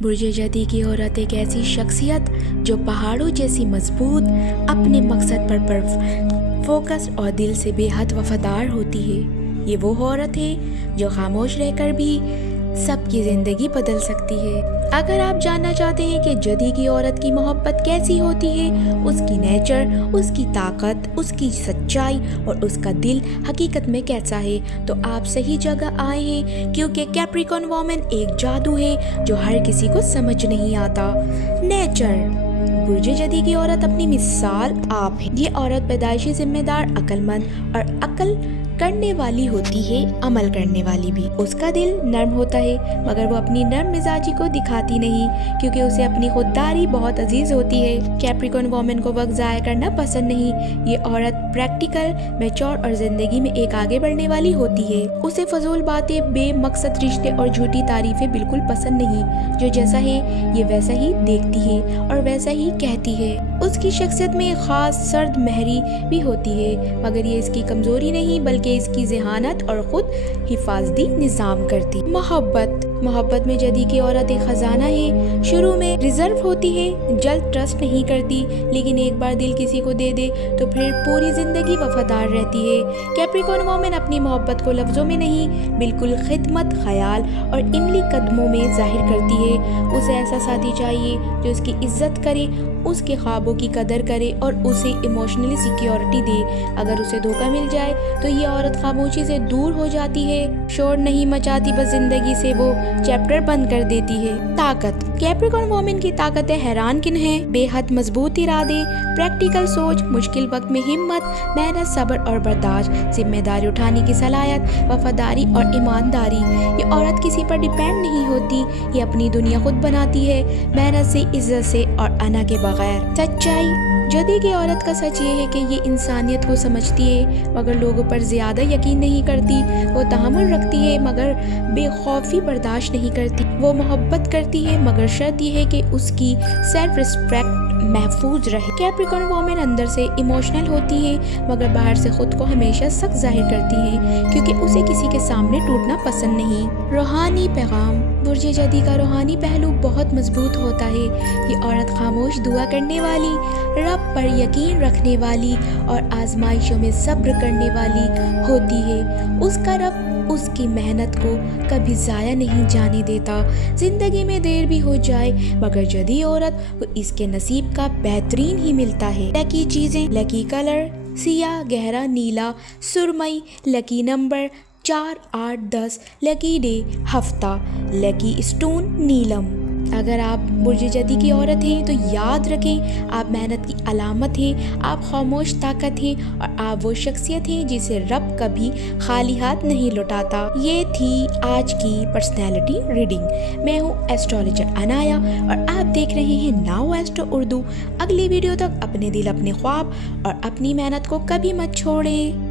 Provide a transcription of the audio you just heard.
برج جدی کی عورت ایک ایسی شخصیت جو پہاڑوں جیسی مضبوط، اپنے مقصد پر فوکس اور دل سے بے حد وفادار ہوتی ہے۔ یہ وہ عورت ہے جو خاموش رہ کر بھی سب کی زندگی بدل سکتی ہے۔ اگر آپ جاننا چاہتے ہیں کہ جدی کی عورت کی محبت کیسی ہوتی ہے، اس کی نیچر، اس کی طاقت، اس کی سچائی اور اس کا دل حقیقت میں کیسا ہے، تو آپ صحیح جگہ آئے ہیں، کیونکہ کیپریکارن وومن ایک جادو ہے جو ہر کسی کو سمجھ نہیں آتا۔ نیچر برج جدی کی عورت اپنی مثال آپ ہے۔ یہ عورت پیدائشی ذمہ دار، عقل مند اور عقل کرنے والی ہوتی ہے، عمل کرنے والی بھی۔ اس کا دل نرم ہوتا ہے، مگر وہ اپنی نرم مزاجی کو دکھاتی نہیں، کیونکہ اسے اپنی خودداری بہت عزیز ہوتی ہے۔ کیپریکارن وومن کو وقت ضائع کرنا پسند نہیں۔ یہ عورت پریکٹیکل، میچور اور زندگی میں ایک آگے بڑھنے والی ہوتی ہے۔ اسے فضول باتیں، بے مقصد رشتے اور جھوٹی تعریفیں بالکل پسند نہیں۔ جو جیسا ہے یہ ویسا ہی دیکھتی ہے اور ویسا ہی کہتی ہے۔ اس کی شخصیت میں خاص سرد مہری بھی ہوتی ہے، مگر یہ اس کی کمزوری نہیں بلکہ اس کی ذہانت اور خود حفاظتی نظام کرتی۔ محبت میں جدی کی عورت ایک خزانہ ہے۔ شروع میں ریزرو ہوتی ہے، جلد ٹرسٹ نہیں کرتی، لیکن ایک بار دل کسی کو دے دے تو پھر پوری زندگی وفادار رہتی ہے۔ کیپریکارن وومن اپنی محبت کو لفظوں میں نہیں، بالکل خدمت، خیال اور عملی قدموں میں ظاہر کرتی ہے۔ اسے ایسا ساتھی چاہیے جو اس کی عزت کرے، اس کے خوابوں کی قدر کرے اور اسے ایموشنلی سیکیورٹی دے۔ اگر اسے دھوکہ مل جائے تو یہ عورت خاموشی سے دور ہو جاتی ہے، شور نہیں مچاتی، بس زندگی سے وہ چیپٹر بند کر دیتی ہے۔ طاقت کیپریکارن وومن کی طاقتیں حیران کن ہیں۔ بے حد مضبوط ارادے، پریکٹیکل سوچ، مشکل وقت میں ہمت، محنت، صبر اور برداشت، ذمہ داری اٹھانے کی صلاحیت، وفاداری اور ایمانداری۔ یہ عورت کسی پر ڈیپینڈ نہیں ہوتی، یہ اپنی دنیا خود بناتی ہے، محنت سے، عزت سے اور انا کے بغیر۔ سچائی جدی کی عورت کا سچ یہ ہے کہ یہ انسانیت کو سمجھتی ہے مگر لوگوں پر زیادہ یقین نہیں کرتی۔ وہ تحمل رکھتی ہے مگر بے خوفی برداشت نہیں کرتی۔ وہ محبت کرتی ہے مگر شرط یہ ہے کہ اس کی سیلف ریسپیکٹ محفوظ رہے۔ کیپریکارن وومن اندر سے ایموشنل ہوتی ہے مگر باہر سے خود کو ہمیشہ سخت ظاہر کرتی ہے، کیونکہ اسے کسی کے سامنے ٹوٹنا پسند نہیں۔ روحانی پیغام برج جدی کا روحانی پہلو بہت مضبوط ہوتا ہے۔ یہ عورت خاموش دعا کرنے والی، رب پر یقین رکھنے والی اور آزمائشوں میں صبر کرنے والی ہوتی ہے۔ اس کا رب اس کی محنت کو کبھی ضائع نہیں جانے دیتا، زندگی میں دیر بھی ہو جائے مگر جدی عورت کو اس کے نصیب کا بہترین ہی ملتا ہے۔ لکی چیزیں، لکی کلر سیاہ، گہرا نیلا، سرمئی، لکی نمبر 4، 8، 10، لکی ڈے ہفتہ، لکی اسٹون نیلم۔ اگر آپ برج جدی کی عورت ہیں تو یاد رکھیں، آپ محنت کی علامت ہیں، آپ خاموش طاقت ہیں اور آپ وہ شخصیت ہیں جسے رب کبھی خالی ہاتھ نہیں لوٹاتا۔ یہ تھی آج کی پرسنالٹی ریڈنگ۔ میں ہوں ایسٹرولوجر انایا اور آپ دیکھ رہے ہیں ناؤ ایسٹرو اردو۔ اگلی ویڈیو تک اپنے دل، اپنے خواب اور اپنی محنت کو کبھی مت چھوڑیں۔